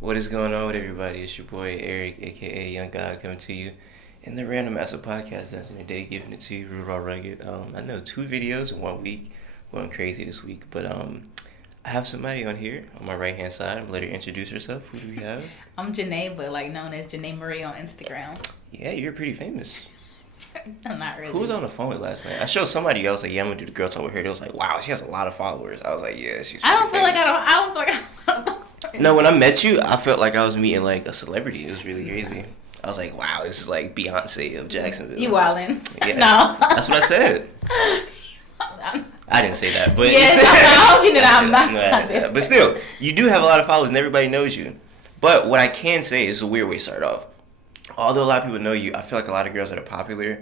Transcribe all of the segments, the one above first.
What is going on with everybody? It's your boy Eric, aka Young God, coming to you in the Random Master Podcast. That's in the day, giving it to you, real raw rugged. I know 2 videos in 1 week, going crazy this week. But I have somebody on here on my right hand side. I'm gonna let her introduce herself. Who do we have? I'm Janae, but like known as Janae Marie on Instagram. Yeah, you're pretty famous. I'm not really. Who was on the phone with last night? I showed somebody else like, yeah, I'm gonna do the girl talk with her. They was like, wow, she has a lot of followers. I was like, yeah, she's. I don't feel famous. like I don't feel like I. No, when I met you, I felt like I was meeting like a celebrity. It was really crazy. I was like, wow, this is like Beyonce of Jacksonville. You wildin'. Yeah. No. That's what I said. I didn't say that, but yes, I hope you did. I'm not. No, I didn't say that. But still, you do have a lot of followers, and everybody knows you. But what I can say is a weird way to start off. Although a lot of people know you, I feel like a lot of girls that are popular,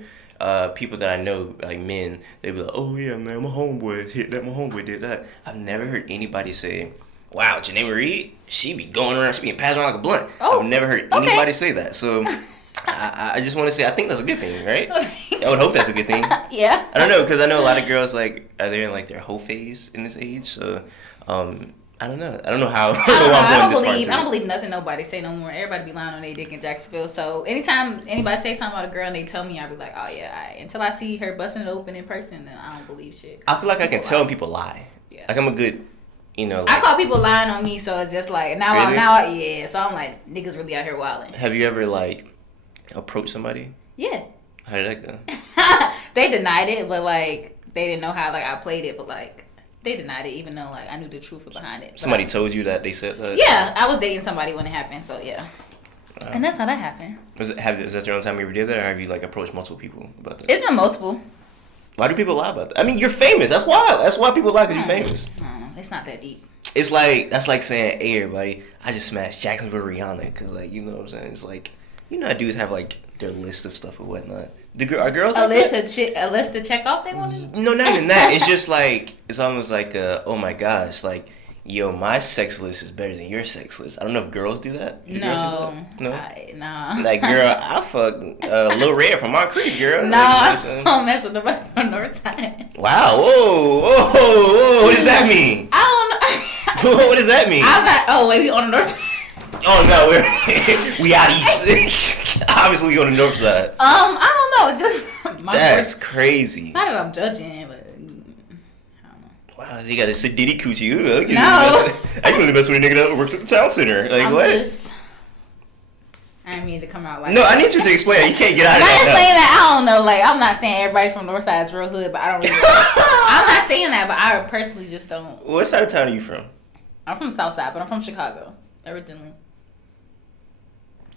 people that I know, like men, they be like, oh yeah, man, my homeboy hit that, my homeboy did that. I've never heard anybody say, wow, Janae Marie, she be going around, she be passing around like a blunt. Oh, I've never heard anybody say that. So I just want to say, I think that's a good thing, right? I would hope that's a good thing. Yeah. I don't know, because I know a lot of girls, like, are they in, like, their whole phase in this age, so, I don't know. I don't know how. I don't believe nothing nobody say no more. Everybody be lying on their dick in Jacksonville. So anytime anybody say something about a girl and they tell me, I be like, oh yeah. Until I see her busting it open in person, then I don't believe shit. I feel like I can tell when people lie. Yeah. Like I'm a good, like, I call people lying on me, so it's just like yeah. So I'm like, niggas really out here wilding. Have you ever like approached somebody? Yeah. How did that go? They denied it, but like they didn't know how like I played it, but like. They denied it, even though like I knew the truth behind it. Somebody told you that they said that? Yeah, I was dating somebody when it happened, so yeah. And that's how that happened. Is that your own time you ever did that, or have you like approached multiple people about that? It's been multiple. Why do people lie about that? I mean, you're famous. That's why. That's why people lie, because you're famous. I don't know. It's not that deep. It's like, that's like saying, hey everybody, I just smashed Jacksonville Rihanna, because like, you know what I'm saying? It's like, you know how dudes have like their list of stuff or whatnot. Are girls a like list that? A list to check off they want? No, not even that. It's just like, it's almost like, oh my gosh, like, yo, my sex list is better than your sex list. I don't know if girls do that. Do girls do that? No? Nah. Like, girl, I fuck Lil Red from my creek, girl. No, like, I don't mess with nobody from North Side. Wow, whoa, what does that mean? I don't know. What does that mean? We on the North Side. Oh no, we out east. Obviously, we on the north side. I don't know. It's just that's crazy. Not that I'm judging, but I don't know. Wow, you got a Sadiddy coochie. Ooh, No. I can only mess with a nigga that works at the town center. Like what? I didn't mean to come out like no, that. I need you to explain it. You can't get out of I'm that. not saying that. I don't know. Like, I'm not saying everybody from North Side is real hood, but I don't really. I'm not saying that, but I personally just don't. What side of town are you from? I'm from South Side, but I'm from Chicago originally.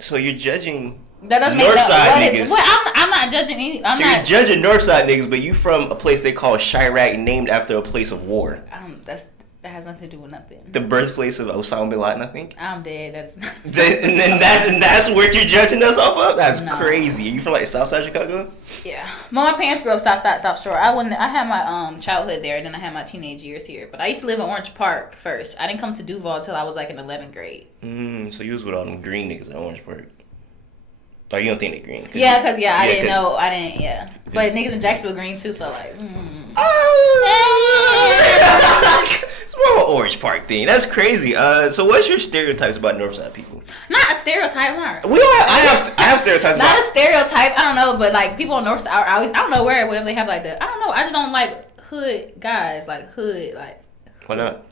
So you're judging that doesn't North make Side niggas. I'm not judging any. You're judging North Side niggas, but you from a place they call Chirac, named after a place of war. That has nothing to do with nothing. The birthplace of Osama bin Laden, I think. I'm dead. That's. and that's what you're judging us off of. That's crazy. Are you from like South Side Chicago? Yeah. Well, my parents grew up South Side, South Shore. I had my childhood there, and then I had my teenage years here. But I used to live in Orange Park first. I didn't come to Duval until I was like in 11th grade. So you was with all them green niggas at Orange Park. Oh, you don't think they green? Yeah, because I didn't know. I didn't. Yeah, but niggas in Jacksonville green too. So like. It's more of an Orange Park thing. That's crazy. So what's your stereotypes about Northside people? Not a stereotype. I have stereotypes. Not a stereotype. I don't know, but like people on Northside are always. I don't know whatever they have like that. I don't know. I just don't like hood guys. Like hood. Like. Why not?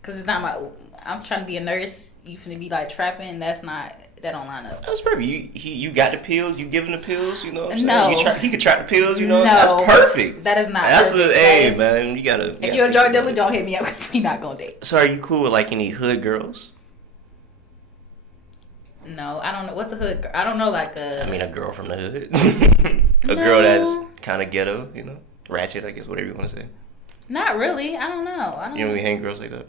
Because it's not my. I'm trying to be a nurse. You finna be like trapping. That's not. That don't line up. That's perfect. You got the pills. You giving the pills. You know what I'm saying? No. He could trap the pills. You know. No. That's perfect. That is not. That's the man. You gotta. If you're a drug dealer, don't hit me up because we not gonna date. So are you cool with like any hood girls? No, I don't know. What's a hood girl? I don't know like a. I mean, a girl from the hood. Girl that's kind of ghetto. You know, ratchet. I guess whatever you want to say. Not really. I don't know. I don't. You don't really hang girls like that.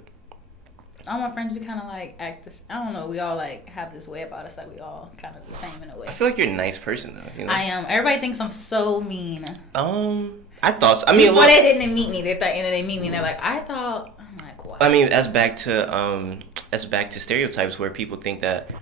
All my friends, we kind of like act this. I don't know. We all like have this way about us. Like we all kind of the same in a way. I feel like you're a nice person though. You know? I am. Everybody thinks I'm so mean. I thought. So. I mean, before they didn't meet me, they thought, and then they meet me, and they're like, I thought. I'm like, what? I mean, that's back to stereotypes where people think that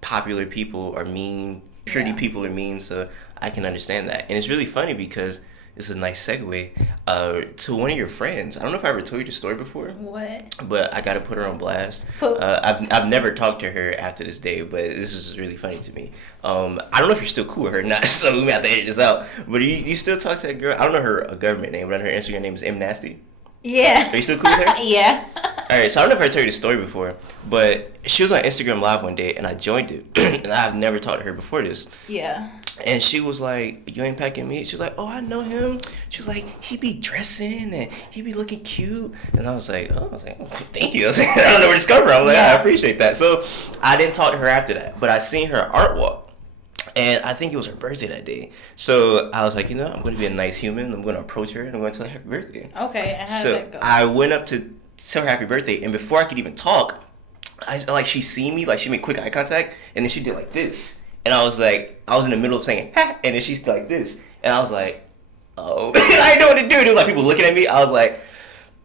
popular people are mean, pretty people are mean. So I can understand that, and it's really funny because this is a nice segue to one of your friends. I don't know if I ever told you the story before. What? But I got to put her on blast. Put- I've never talked to her after this day, but this is really funny to me. I don't know if you're still cool with her or not, so we may have to edit this out. But you still talk to that girl? I don't know her government name, but her Instagram name is M Nasty. Yeah. Are you still cool with her? Yeah. Alright, so I don't know if I told you the story before, but she was on Instagram Live one day, and I joined it. And I've never talked to her before this. Yeah. And she was like, "You ain't packing meat?" She was like, "Oh, I know him." She was like, "He be dressing and he be looking cute." And I was like, "Oh, thank you." I don't know where this come from. I was like, I appreciate that. So I didn't talk to her after that, but I seen her art walk. And I think it was her birthday that day. So I was like, I'm going to be a nice human. I'm going to approach her and I'm going to tell her happy birthday. Okay, and how so did that go? I went up to tell her happy birthday, and before I could even talk, she seen me, like she made quick eye contact, and then she did like this. And I was in the middle of saying, ha, and then she's like this. And I was like, oh. I didn't know what to do. There was like people looking at me. I was like,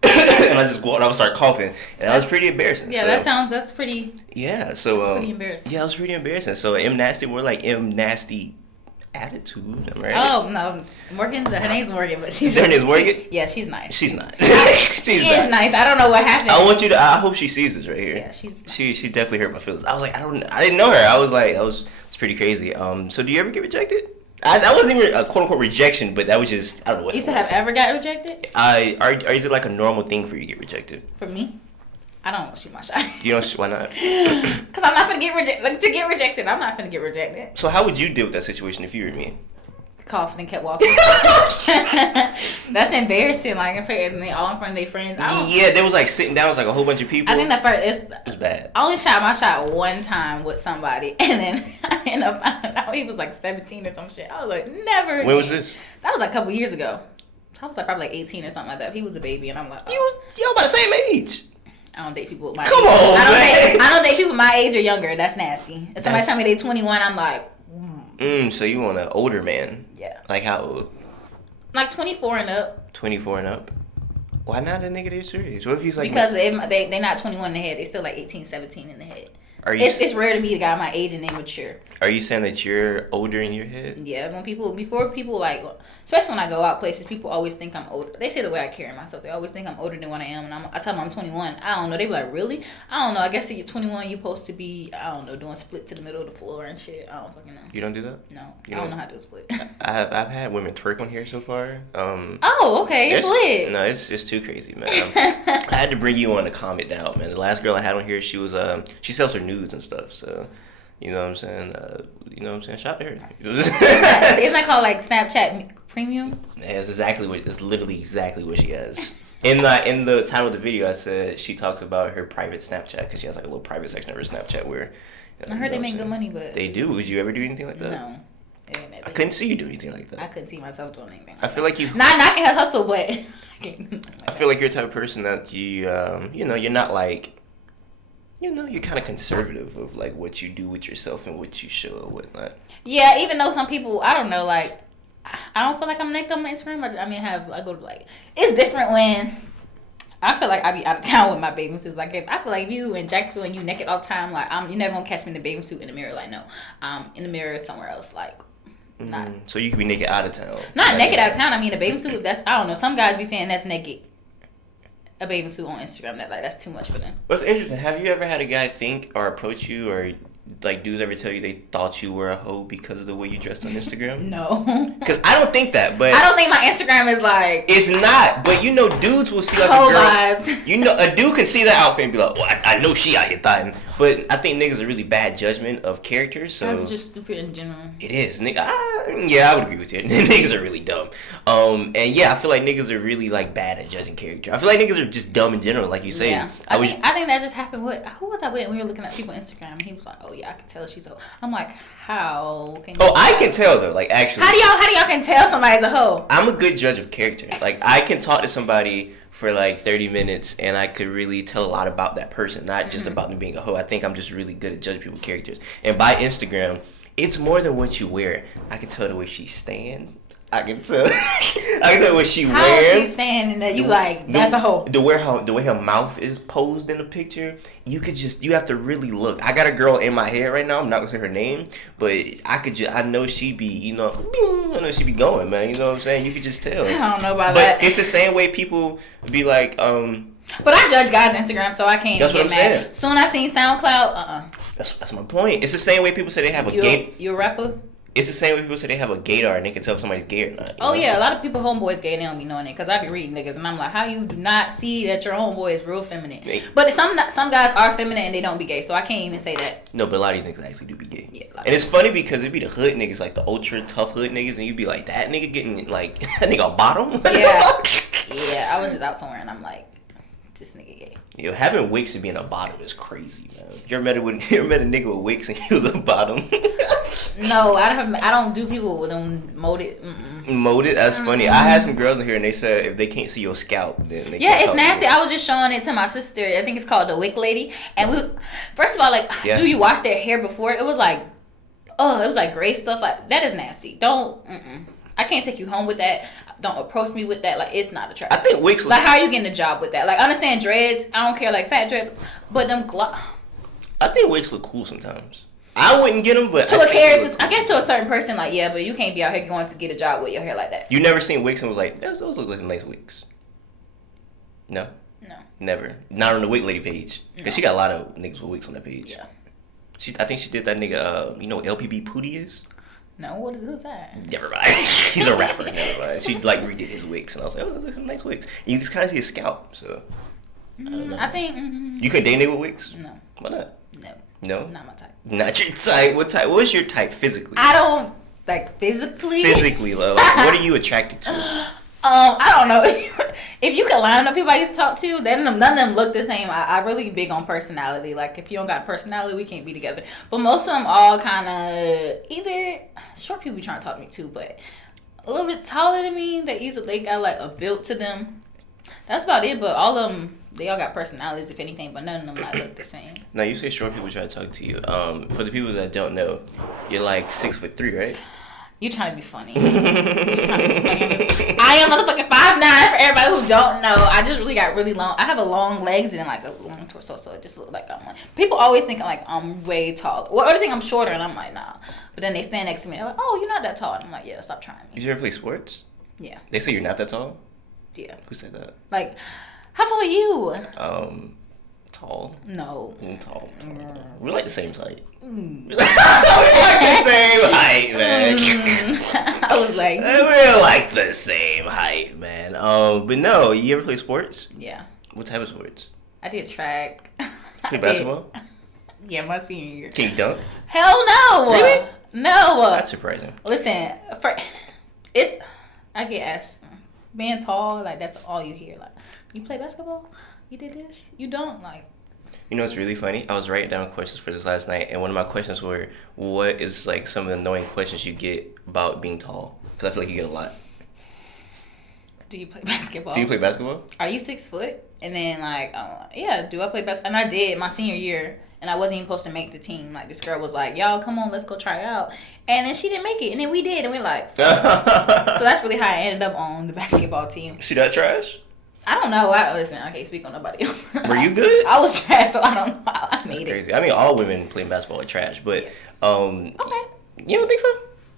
and I just go and I would start coughing. And that was pretty embarrassing. Yeah, that's pretty. Yeah, so. That's pretty embarrassing. Yeah, it was pretty embarrassing. So M Nasty, more like M Nasty attitude, right? Oh, no. Morgan, her name's Morgan, but she's Her name's Morgan? Yeah, she's nice. She's not. She is nice. I don't know what happened. I hope she sees this right here. Yeah, she's nice. She definitely hurt my feelings. I was like, I didn't know her. I was like, it's pretty crazy. So do you ever get rejected? That wasn't even a quote unquote rejection, but that was just, I don't know what. You said have ever got rejected? Is it like a normal thing for you to get rejected? For me? I don't shoot my shot. You don't? Why not? Because I'm not gonna get rejected. Like, to get rejected, I'm not gonna get rejected. So how would you deal with that situation if you were me? Coughed and kept walking. That's embarrassing. Like, if they all in front of their friends. Yeah, there was like sitting down, it was like a whole bunch of people. I think it was bad. I only shot my shot one time with somebody, and then I ended up finding out he was like 17 or some shit. I was like, never again. When was this? That was like a couple years ago. I was like probably like 18 or something like that. He was a baby, and I'm like, Y'all about the same age. I don't date people with my Come age. on, I don't date people my age or younger. That's nasty. If somebody tell me they 21, I'm like, So you want an older man? Yeah. Like how old? Like 24 and up. 24 and up? Why not a nigga that's your age? What if he's like... Because they're not 21 in the head. They're still like 18, 17 in the head. It's rare to meet a guy my age and they mature. Are you saying that you're older in your head? Yeah, before people like, especially when I go out places, people always think I'm older. They say the way I carry myself, they always think I'm older than what I am, and I tell them I'm 21. I don't know. They be like, really? I don't know. I guess if you're 21, you're supposed to be, I don't know, doing split to the middle of the floor and shit. I don't fucking know. You don't do that? No, I don't know how to do a split. I've had women twerk on here so far. Oh, okay, it's lit. No, it's too crazy, man. I had to bring you on to calm it down, man. The last girl I had on here, she was she sells her nudes and stuff, so. You know what I'm saying? Shout out to her. Isn't that called like Snapchat Premium? Yeah, it's literally exactly what she has. In the title of the video, I said she talks about her private Snapchat because she has like a little private section of her Snapchat where. I heard they make good money, but they do. Would you ever do anything like that? No. I couldn't see you do anything like that. I couldn't see myself doing anything. I feel like you. Not knocking her hustle, but. I feel like you're the type of person that you're not like. You're kind of conservative of like what you do with yourself and what you show or whatnot. Yeah, even though some people, I don't know, like, I don't feel like I'm naked on my Instagram. I go to like, it's different when I feel like I be out of town with my bathing suits. Like, if I feel like you in Jacksonville and you naked all the time, like, you never gonna catch me in the bathing suit in the mirror. Like, no, in the mirror somewhere else. Like, not. So you could be naked out of town. Not naked out of town. I mean, a bathing suit. I don't know. Some guys be saying that's naked. A bathing suit on Instagram, that's too much for them. What's interesting? Have you ever had a guy think or approach you or like dudes ever tell you they thought you were a hoe because of the way you dressed on Instagram? No. Because I don't think that, but I don't think my Instagram is like. It's not, but dudes will see like hoe a girl. Vibes. A dude can see that outfit and be like, well, I know she out here thotting. But I think niggas are really bad judgment of characters. So that's just stupid in general. It is, nigga. I would agree with you. Niggas are really dumb. And yeah, I feel like niggas are really like bad at judging character. I feel like niggas are just dumb in general, like you say. Yeah. I think that just happened with who was I with? We were looking at people on Instagram and he was like, oh yeah, I can tell she's a hoe. I'm like, how can you I can tell though, like actually. How do y'all can tell somebody's a hoe? I'm a good judge of character. Like I can talk to somebody for like 30 minutes and I could really tell a lot about that person, not just about them being a hoe. I think I'm just really good at judging people's characters. And by Instagram, it's more than what you wear. I can tell the way she stands. I can tell. I can tell what she How is wears. she standing there? You like, that's a hoe. The way her mouth is posed in the picture, you have to really look. I got a girl in my head right now. I'm not gonna say her name, but I know she be, I know she be going, man. You know what I'm saying? You could just tell. I don't know about that. But it's the same way people be like, But I judge guys' Instagram, so I can't get mad. Saying. Soon I seen SoundCloud, That's my point. It's the same way people say they have a gay. You a rapper? It's the same way people say they have a gaydar and they can tell if somebody's gay or not. Oh, yeah. A lot of people, homeboys gay, and they don't be knowing it. Because I be reading niggas, and I'm like, how you do not see that your homeboy is real feminine? But some guys are feminine and they don't be gay, so I can't even say that. No, but a lot of these niggas actually do be gay. Yeah, and it's funny because it be the hood niggas, like the ultra tough hood niggas, and you be like, that nigga getting, like, that nigga a bottom? Yeah. Yeah, I was just out somewhere, and I'm like, this nigga gay. Yo, having wigs and being a bottom is crazy, man. You ever met a nigga with wigs and he was a bottom? No, I don't do people with them molded. Molded? That's funny. I had some girls in here and they said if they can't see your scalp, then they it's nasty. I was just showing it to my sister. I think it's called the Wick Lady. And first of all, like, do you wash their hair before? It was like, it was like gray stuff. Like, that is nasty. Don't. I can't take you home with that. Don't approach me with that. Like, it's not attractive. I think wigs. Like, how are you getting a job with that? Like, I understand dreads. I don't care, like, fat dreads. But them. I think wigs look cool sometimes. I wouldn't get them, but I guess to a certain person, like, yeah, but you can't be out here going to get a job with your hair like that. You never seen wigs and was like, those look like nice wigs. No. No. Never. Not on the Wig Lady page. Because she got a lot of niggas with wigs on that page. Yeah. I think she did that nigga, you know what LPB Pootie is? No, who's that? Never mind. He's a rapper. Never mind. She like redid his wigs, and I was like, oh, those are some nice wigs. And you can kind of see his scalp, so. I think. You can date nigga with wigs? No. Why not? No. No? Not my type. Not your type. What type? What's your type physically? I don't, like, physically. Physically, like, what are you attracted to? I don't know. If you could line up people I used to talk to, then none of them look the same. I really big on personality. Like, if you don't got personality, we can't be together. But most of them all kind of either short people be trying to talk to me too, but a little bit taller than me. They got like a build to them. That's about it. But all of them, they all got personalities, if anything. But none of them like look the same. Now you say short people try to talk to you. For the people that don't know, you're like 6'3", right? You trying to be funny. I am motherfucking 5'9" for everybody who don't know. I just really got really long. I have a long legs and like a long torso, so it just looks like I'm like. People always think I'm way tall. Or they think I'm shorter, and I'm like, nah. But then they stand next to me, they're like, oh, you're not that tall. And I'm like, yeah, stop trying me. Did you ever play sports? Yeah. They say you're not that tall? Yeah. Who said that? Like, how tall are you? Tall. No. Tall. We're like the same height. We're like the same height, man. I was like, we're like the same height, man. But no, you ever play sports? Yeah. What type of sports? I did track. Play basketball? Yeah, my senior year. Can you dunk? Hell no. Really? No. That's surprising. Listen, I get asked, being tall, like, that's all you hear. Like, you play basketball? You did this? You don't? Like. You know what's really funny? I was writing down questions for this last night, and one of my questions were, what is, like, some of the annoying questions you get about being tall? Because I feel like you get a lot. Do you play basketball? Do you play basketball? Are you 6 foot? And then, like, yeah, do I play basketball? And I did my senior year, and I wasn't even supposed to make the team. Like, this girl was like, y'all, come on, let's go try it out. And then she didn't make it, and then we did, and we like, so that's really how I ended up on the basketball team. She that trash? I don't know. Listen, I can't speak on nobody else. Were you good? I was trash, so I don't know how I made That's crazy. it. I mean, all women playing basketball are trash, but Okay. You don't think so?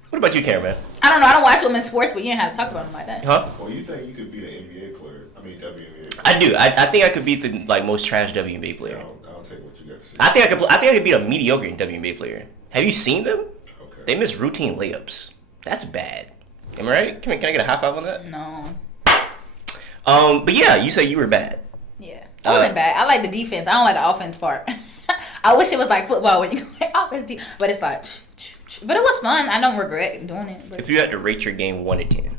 What about you, Cameron? I don't know. I don't watch women's sports, but you didn't have to talk about them like that. Huh? Well, you think you could be an NBA player? I mean, WNBA player. I do. I think I could beat the most trash WNBA player. I'll take what you got to say. I think I could beat a mediocre WNBA player. Have you seen them? Okay. They miss routine layups. That's bad. Am I right? Can I get a high five on that? No. But yeah, you say you were bad. Yeah. I wasn't bad. I like the defense. I don't like the offense part. I wish it was like football when you play offense, but it's like, but it was fun. I don't regret doing it. But If you had to rate your game 1 to 10.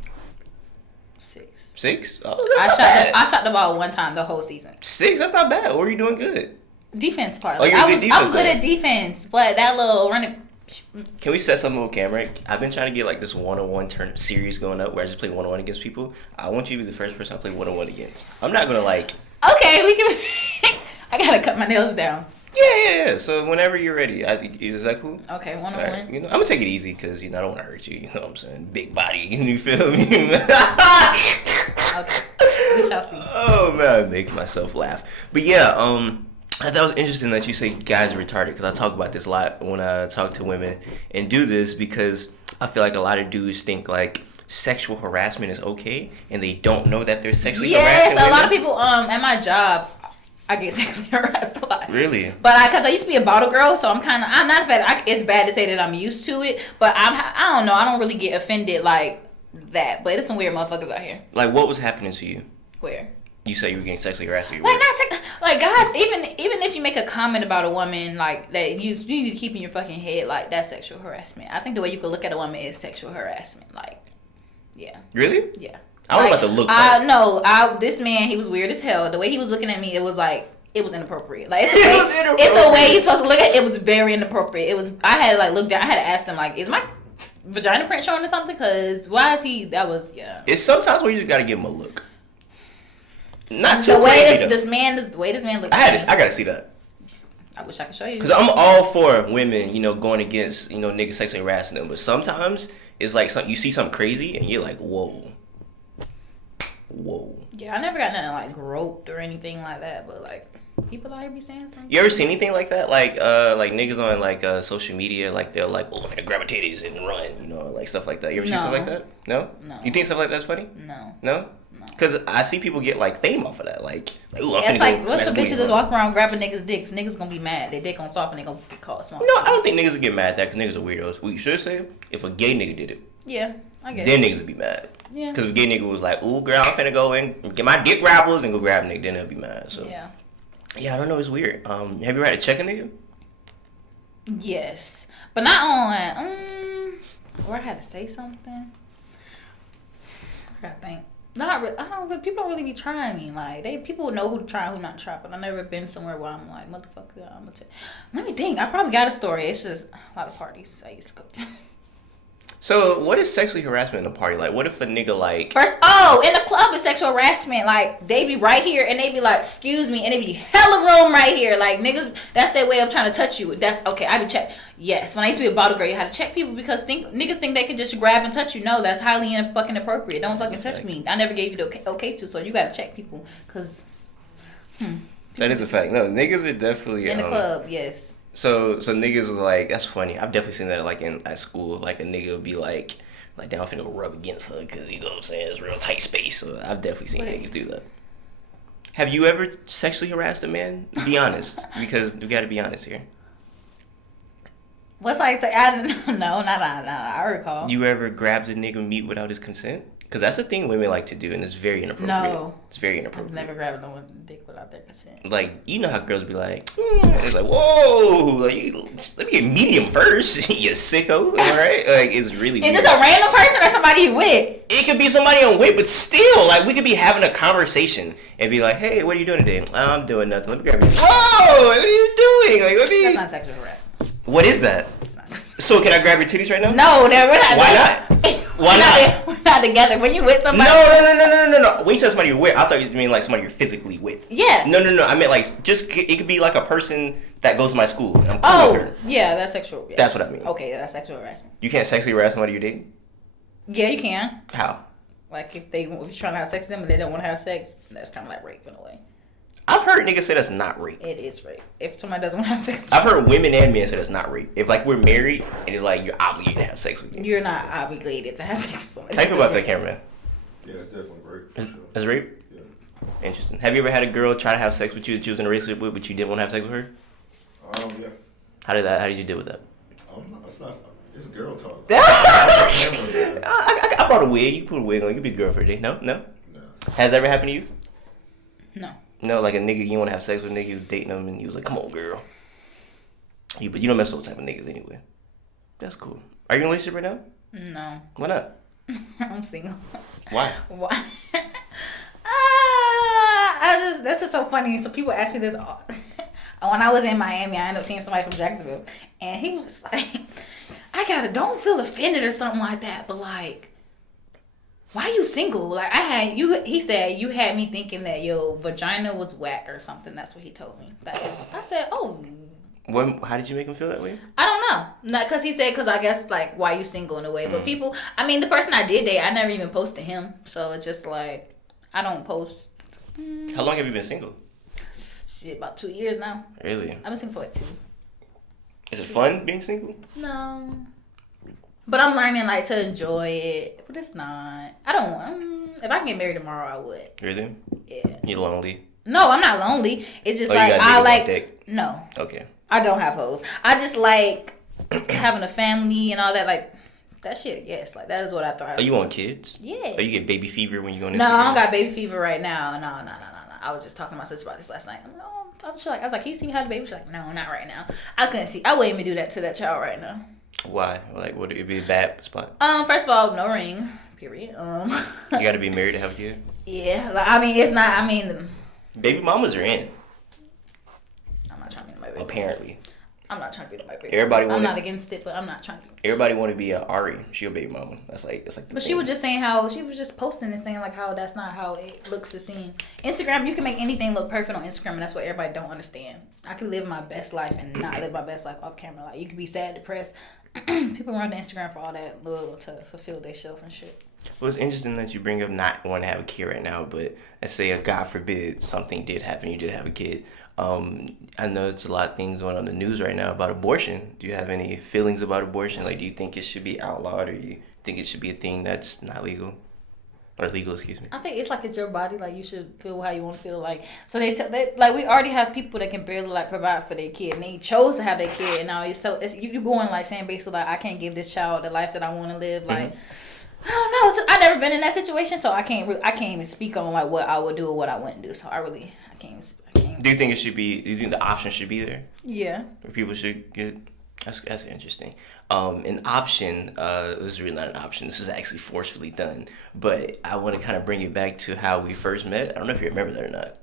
6. 6? Oh, that's not bad. I shot the ball one time the whole season. 6? That's not bad. Or are you doing good? Defense part. Oh, Like, you're a good defense I'm good player. at defense, but that little running. Can we set something on camera? I've been trying to get like this one-on-one turn series going up where I just play one-on-one against people. I want you to be the first person I play one-on-one against. I'm not gonna like. Okay, we can. I gotta cut my nails down. Yeah. So whenever you're ready, is that cool? Okay, one on All one. right. I'm gonna take it easy because I don't want to hurt you. You know what I'm saying? Big body. You feel me? Okay, we shall see. Oh man, I make myself laugh. But yeah, I thought it was interesting that you say guys are retarded because I talk about this a lot when I talk to women and do this because I feel like a lot of dudes think like sexual harassment is okay and they don't know that they're sexually harassing Yes, a lot women. of people at my job, I get sexually harassed a lot. Really? But because I used to be a bottle girl, so I'm not fat. It's bad to say that I'm used to it, but I don't know. I don't really get offended like that. But there's some weird motherfuckers out here. Like what was happening to you? Where? You say you were getting sexually harassed at your Like work. not like guys, even if you make a comment about a woman like that, you need to keep in your fucking head like that's sexual harassment. I think the way you could look at a woman is sexual harassment. Like, yeah, Really? yeah. I don't know about the look part. This man, he was weird as hell. The way he was looking at me, it was like it was inappropriate. Like it's It was a inappropriate. way you're supposed to look at it. It was very inappropriate. It was. I had to like look down. I had to ask them like, is my vagina print showing or something? Because why is he? That was yeah. It's sometimes where you just gotta give him a look. Not too The way crazy, though. this man looked. I gotta see that. I wish I could show you. Because I'm all for women, going against, niggas sexually harassing them. But sometimes it's like you see something crazy and you're like, whoa. Yeah, I never got nothing like groped or anything like that, but like people out here be saying something. You ever see anything like that? Like niggas on like social media, like they'll like, oh, I'm gonna grab her titties and run, like stuff like that. You ever see stuff like that? No? No. You think stuff like that's funny? No. No? Because I see people get like fame off of that. Like ooh, I'm It's finna like go what's smash the booty bitches and that's run. walking around grabbing niggas' dicks? Niggas gonna be mad. Their dick gonna soften. They gonna get called small. No, I don't think niggas would get mad at that because niggas are weirdos. We should say if a gay nigga did it, Yeah, I guess. then niggas would be mad. Yeah. Because if a gay nigga was like, ooh, girl, I'm finna go and get my dick grappled and go grab a nigga, then they'll be mad. So yeah, I don't know. It's weird. Have you ever had to check a nigga? Yes, but not on. Or I had to say something. I gotta think. Not really. I don't. People don't really be trying me. Like people know who to try and who not to try. But I've never been somewhere where I'm like, motherfucker, I'm gonna. Let me think. I probably got a story. It's just a lot of parties I used to go to. So what is sexually harassment in a party? Like, what if a nigga like? In the club is sexual harassment. Like they be right here and they be like, excuse me, and they be hella room right here. Like niggas, that's their way of trying to touch you. That's okay. I be check. Yes, when I used to be a bottle girl, you had to check people because niggas think they can just grab and touch you. No, that's highly fucking inappropriate. Don't fucking touch me. I never gave you the okay to, so you gotta check people because. That is a fact. No, niggas are definitely In the club, yes. So niggas are like, that's funny. I've definitely seen that like at school. Like a nigga would be like down finna go rub against her because you know what I'm saying, it's real tight space. So I've definitely seen niggas do that. Have you ever sexually harassed a man? Be honest, because we got to be honest here. What's like? I recall. You ever grabbed a nigga meat without his consent? Because that's a thing women like to do, and it's very inappropriate. No. It's very I've inappropriate. never grabbed no one's dick without their consent. Like, you know how girls be like, it's like, whoa, like, let me get medium first, you sicko, alright? Like, it's really Is weird. this a random person or somebody you with? It could be somebody on weight, but still, like, we could be having a conversation and be like, hey, what are you doing today? I'm doing nothing. Let me grab you. Whoa, what are you doing? Like, That's not sexual harassment. What is that? It's not sexual. So, can I grab your titties right now? No, we're not. Why not? Why not? We're not together. When you with somebody. No. Wait till somebody you're with. I thought you mean like somebody you're physically with. Yeah. No. I meant like it could be like a person that goes to my school. And I'm cool with her. Yeah, that's sexual. Yeah. That's what I mean. Okay, that's sexual harassment. You can't sexually harass somebody you're dating? Yeah, you can. How? Like if you're trying to have sex with them and they don't want to have sex, that's kind of like rape in a way. I've heard niggas say that's not rape. It is rape. If somebody doesn't want to have sex with I've heard women and men say that's not rape. If like we're married and it's like you're obligated to have sex with me. you're not obligated to have sex with somebody. How you feel about that, cameraman? Yeah, it's definitely rape. For sure. That's rape? Yeah. Interesting. Have you ever had a girl try to have sex with you that you was in a relationship with, but you didn't want to have sex with her? Yeah. How did you deal with that? It's not. It's girl talk. I brought a wig. You put a wig on. You could be a girl for a day. No. No. Has that ever happened to you? No. No, like a nigga you want to have sex with a nigga, you was dating him and he was like, come on, girl. But you don't mess with those type of niggas anyway. That's cool. Are you in a relationship right now? No. Why not? I'm single. Why? Why? This is so funny. So people ask me this all. When I was in Miami, I ended up seeing somebody from Jacksonville, and he was just like, don't feel offended or something like that, but like, why you single? Like, I had you. He said you had me thinking that your vagina was whack or something. That's what he told me. I said, oh. How did you make him feel that way? I don't know. Not because he said, because I guess, like, why you single in a way. But people, I mean, the person I did date, I never even posted him. So it's just like, I don't post. How long have you been single? Shit, about 2 years now. Really? I've been single for like 2. Is it fun being single? No. But I'm learning, like, to enjoy it. But it's not. I don't want. If I can get married tomorrow, I would. Really? Yeah. You lonely? No, I'm not lonely. It's just you like, got I niggas like. off dick? No. Okay. I don't have hoes. I just like having a family and all that. Like, that shit, yes. Like, that is what I thrive. Are you on kids? Yeah. Or you get baby fever when you go on Instagram? No, I don't got baby fever right now. No. I was just talking to my sister about this last night. I was like, can you see me have the baby? She's like, no, not right now. I couldn't see. I wouldn't even do that to that child right now. Why? Like, would it be a bad spot? First of all, no ring. Period. You got to be married to have a kid? Yeah. Like, I mean, it's not. I mean, Baby mamas are in. I'm not trying to be my baby. Apparently. I'm not trying to be my baby. I'm not against it, but I'm not trying to. Everybody want to be a Ari. She a baby mama. It's like. But she was just saying how she was just posting and saying like how that's not how it looks to seem. Instagram, you can make anything look perfect on Instagram, and that's what everybody don't understand. I can live my best life and not live my best life off camera. Like, you can be sad, depressed. People run to Instagram for all that little to fulfill their shelf and shit. Well, it's interesting that you bring up not wanting to have a kid right now, but let's say if God forbid something did happen, you did have a kid. I know it's a lot of things going on in the news right now about abortion. Do you have any feelings about abortion? Like, do you think it should be outlawed, or you think it should be a thing that's not legal? Or legal, excuse me. I think it's like it's your body. Like, you should feel how you want to feel. Like, so they like, we already have people that can barely like provide for their kid, and they chose to have their kid, and now you going like saying basically like, I can't give this child the life that I want to live. Like, I don't know. So I've never been in that situation, so I can't even speak on like what I would do or what I wouldn't do. So I can't. Do you think it should be? Do you think the option should be there? Yeah. Where people should get. That's interesting. An option. This is really not an option. This is actually forcefully done. But I want to kind of bring it back to how we first met. I don't know if you remember that or not.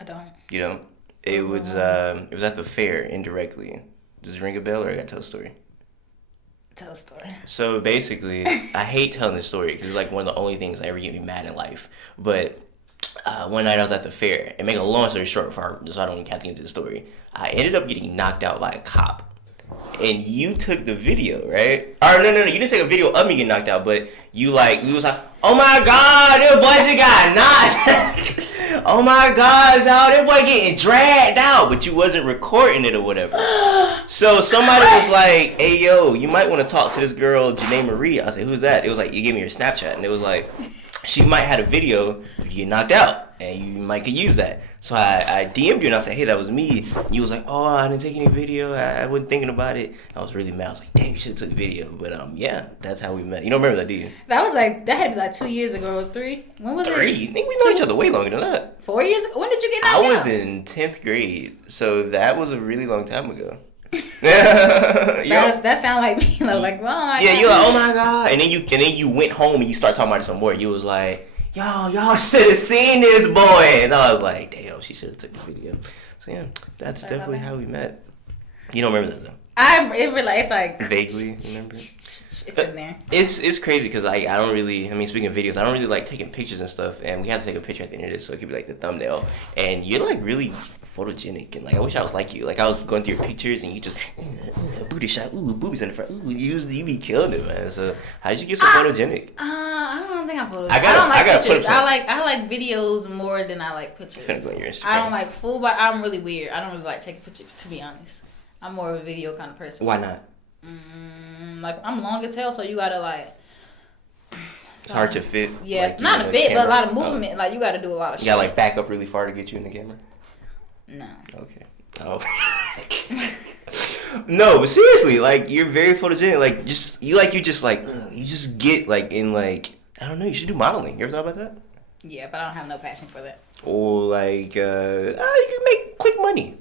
I don't. You know, it was at the fair indirectly. Does it ring a bell, or I gotta tell a story? Tell a story. So basically, I hate telling this story because it's like one of the only things that ever get me mad in life. But one night I was at the fair, and make a long story short, so I don't have to get into the story. I ended up getting knocked out by a cop. And you took the video, right? Or no, you didn't take a video of me getting knocked out, but you was like, oh my God, this boy just got knocked. Oh my God, y'all, this boy getting dragged out, but you wasn't recording it or whatever. So somebody was like, hey yo, you might want to talk to this girl, Janae Marie. I said, who's that? It was like, you gave me your Snapchat, and it was like, she might have a video if you get knocked out, and you might could use that. So I DM'd you and I said, hey, that was me. You was like, oh, I didn't take any video. I wasn't thinking about it. I was really mad. I was like, damn, you should have took the video. But yeah, that's how we met. You don't remember that, do you? That had to be like 2 years ago or 3. When was it? 3? I think we know each other way longer than that. 4 years ago? When did you get knocked out? I was in 10th grade. So that was a really long time ago. that sound like me. Like, oh my God. Yeah, you're like, oh my God. And then you went home and you start talking about it some more. You was like, y'all should have seen this boy. And I was like, damn, she should have took the video. So yeah, that's definitely how we met. You don't remember that though? It's like vaguely remember. It's in there. It's crazy because I don't really. I mean, speaking of videos, I don't really like taking pictures and stuff. And we have to take a picture at the end of this, so it could be like the thumbnail. And you're like really photogenic, and like I wish I was like you. Like I was going through your pictures, and you just booty shot, ooh, boobies in the front, ooh, you be killing it, man. So how did you get so photogenic? I don't think I'm photogenic. I don't like pictures. I like videos more than I like pictures. Go on your Instagram. I don't like full, but I'm really weird. I don't really like taking pictures, to be honest. I'm more of a video kind of person. Why not? Like I'm long as hell, so you gotta like. It's hard to fit. Yeah, like, not to fit, but a lot of movement. Like you gotta do a lot of shit. You gotta like back up really far to get you in the camera. No. Okay. Oh. No, but seriously, like you're very photogenic. Like you just get like in like I don't know. You should do modeling. You ever thought about that? Yeah, but I don't have no passion for that. Or like you can make quick money.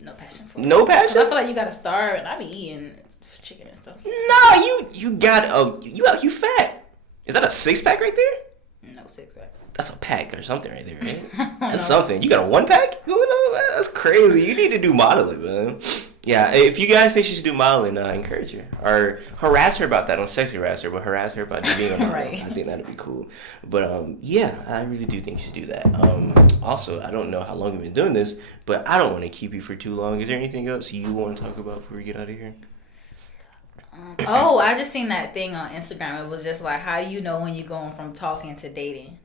No passion for it. No passion? I feel like you gotta starve, and I be eating chicken and stuff. No, you got you fat. Is that a 6-pack right there? No 6-pack. That's a pack or something right there, right? That's something. You got a 1-pack going on? That's crazy. You need to do modeling, man. Yeah, if you guys think she should do modeling, encourage her or harass her about that. Don't sexually harass her, but harass her about being a model. Right. I think that'd be cool. But yeah, I really do think she should do that. Also, I don't know how long we've been doing this, but I don't want to keep you for too long. Is there anything else you want to talk about before we get out of here? Oh, I just seen that thing on Instagram. It was just like, how do you know when you're going from talking to dating?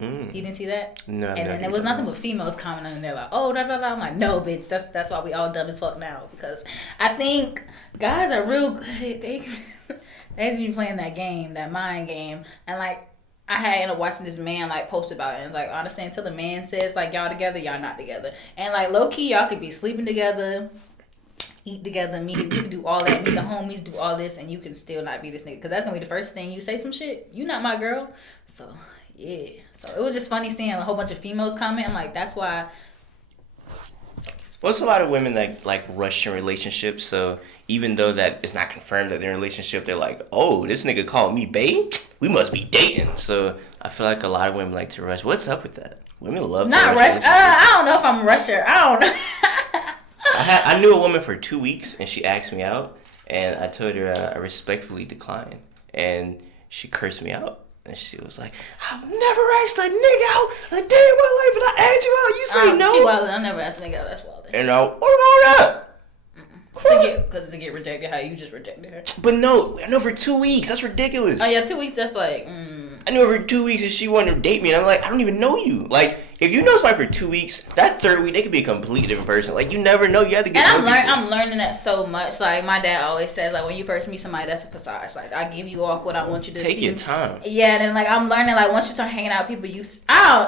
You didn't see that? No. And then there was nothing but females commenting, and they're like, "Oh, da da da." I'm like, "No, bitch. That's why we all dumb as fuck now." Because I think guys are real good. They just be playing that game, that mind game, and like I had ended up watching this man like post about it, and it's like honestly, until the man says like y'all together, y'all not together, and like low key y'all could be sleeping together, eat together, meet, you can do all that, meet the homies, do all this, and you can still not be this nigga, because that's gonna be the first thing you say some shit. You not my girl, so yeah. So it was just funny seeing a whole bunch of females comment. I'm like, that's why. Well, it's a lot of women that like rush in relationships. So even though that it's not confirmed that they're in a relationship, they're like, "Oh, this nigga called me babe. We must be dating." So I feel like a lot of women like to rush. What's up with that? Women love to Not rush. I don't know if I'm a rusher. I don't know. I knew a woman for 2 weeks, and she asked me out, and I told her I respectfully declined, and she cursed me out. And she was like, "I've never asked a nigga out a day in my life, and I asked you out. You say no." She wildin'. I never asked a nigga out. That's wildin'. And what about that? To get rejected, how you just rejected her. But no, I know for 2 weeks. That's ridiculous. Oh yeah, 2 weeks. That's like. I knew her for 2 weeks, and she wanted to date me, and I'm like, I don't even know you. Like, if you know somebody for 2 weeks, that third week they could be a completely different person. Like, you never know. You have to get. And I'm learning that so much. Like my dad always says, like when you first meet somebody, that's a facade. It's like I give you off what I want you to take see. your time. Yeah, and then like I'm learning, like once you start hanging out with people,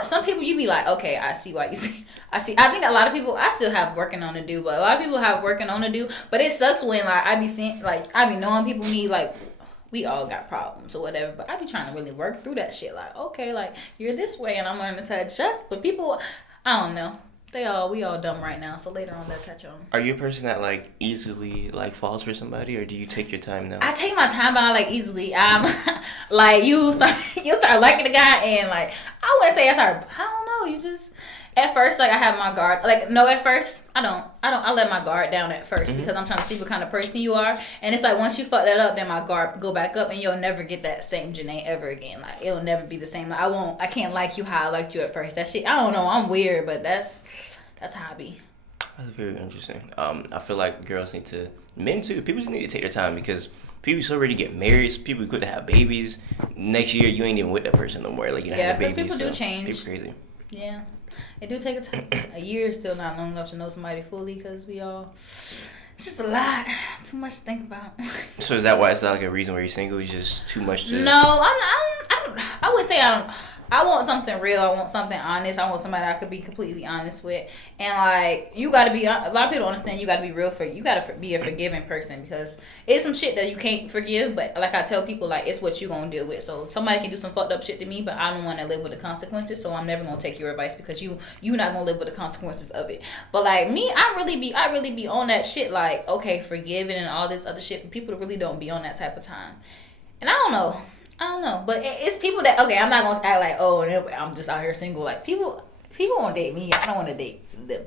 some people you be like, okay, I see why you see. I think a lot of people, I still have working on to do, but a lot of people have working on to do. But it sucks when like I be seeing, like I be knowing people need like. We all got problems or whatever, but I be trying to really work through that shit. Like, okay, like you're this way, and I'm learning to adjust. But people, I don't know. We all dumb right now. So later on, they'll catch on. Are you a person that like easily like falls for somebody, or do you take your time now? I take my time, but I like easily. Like you start liking the guy, and like I wouldn't say I don't know. You just at first like I have my guard. Like no, at first I don't. I let my guard down at 1st because I'm trying to see what kind of person you are. And it's like once you fuck that up, then my guard go back up, and you'll never get that same Janae ever again. Like it'll never be the same. Like, I can't like you how I liked you at first. That shit. I don't know. I'm weird, but that's how I be. That's very interesting. I feel like girls need to, men too. People just need to take their time because people so ready to get married. People could have babies. Next year you ain't even with that person no more. Like you don't have a baby. People do change. People crazy. Yeah. It do take a time. A year is still not long enough to know somebody fully because it's just a lot. Too much to think about. So is that why it's not like a reason where you're single? It's just too much to... No, I would say I don't... I want something real. I want something honest. I want somebody I could be completely honest with. And like, you gotta be, a lot of people don't understand you gotta be real you gotta be a forgiving person because it's some shit that you can't forgive, but like I tell people, like, it's what you gonna deal with. So somebody can do some fucked up shit to me, but I don't want to live with the consequences, so I'm never gonna take your advice because you not gonna live with the consequences of it. But like me, I really be on that shit, like, okay, forgiving and all this other shit, but people really don't be on that type of time. And I don't know, but it's people that, okay, I'm not gonna act like, oh, I'm just out here single. Like people want to date me. I don't want to date them.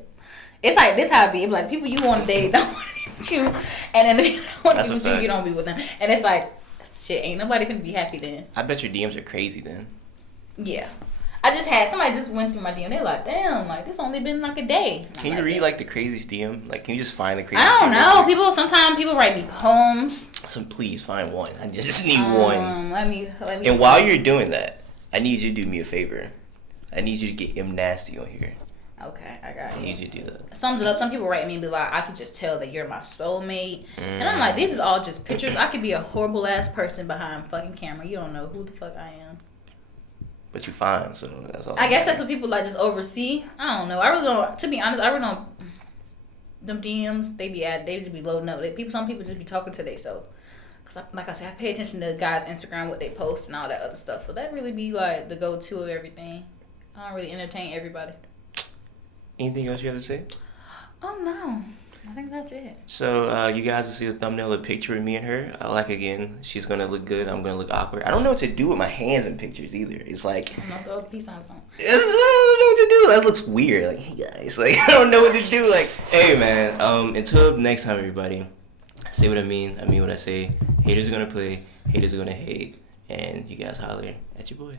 It's like this how it be. It's like people you want to date don't want to be with you, and then they don't want to be with you. You don't be with them, and it's like shit. Ain't nobody finna be happy then. I bet your DMs are crazy then. Yeah. I just had somebody just went through my DM. They're like, damn, like this only been like a day. Can you read like the craziest DM? Like, can you just find the craziest? I don't know. Sometimes people write me poems. So please find one. I just need one. Let me. And see. while you're doing that, I need you to do me a favor. I need you to get M Nasty on here. Okay, I got it. I need you to do that. Sums it up. Some people write me and be like, I could just tell that you're my soulmate. And I'm like, this is all just pictures. I could be a horrible ass person behind fucking camera. You don't know who the fuck I am. But you fine, so that's all. I guess that's what people like just oversee. I don't know. I really don't. To be honest, I really don't. Them DMs, they just be loading up. Some people just be talking to themselves. Cause like I said, I pay attention to guys' Instagram, what they post and all that other stuff. So that really be like the go-to of everything. I don't really entertain everybody. Anything else you have to say? Oh no. I think that's it. So you guys will see the thumbnail, a picture of me and her. Again, she's gonna look good. I'm gonna look awkward. I don't know what to do with my hands in pictures either. It's like I'm gonna throw the peace signs on. I don't know what to do. That looks weird. Like, hey guys, like I don't know what to do. Like, hey man. Until next time, everybody. Say what I mean what I say. Haters are gonna play. Haters are gonna hate. And you guys holler at your boy.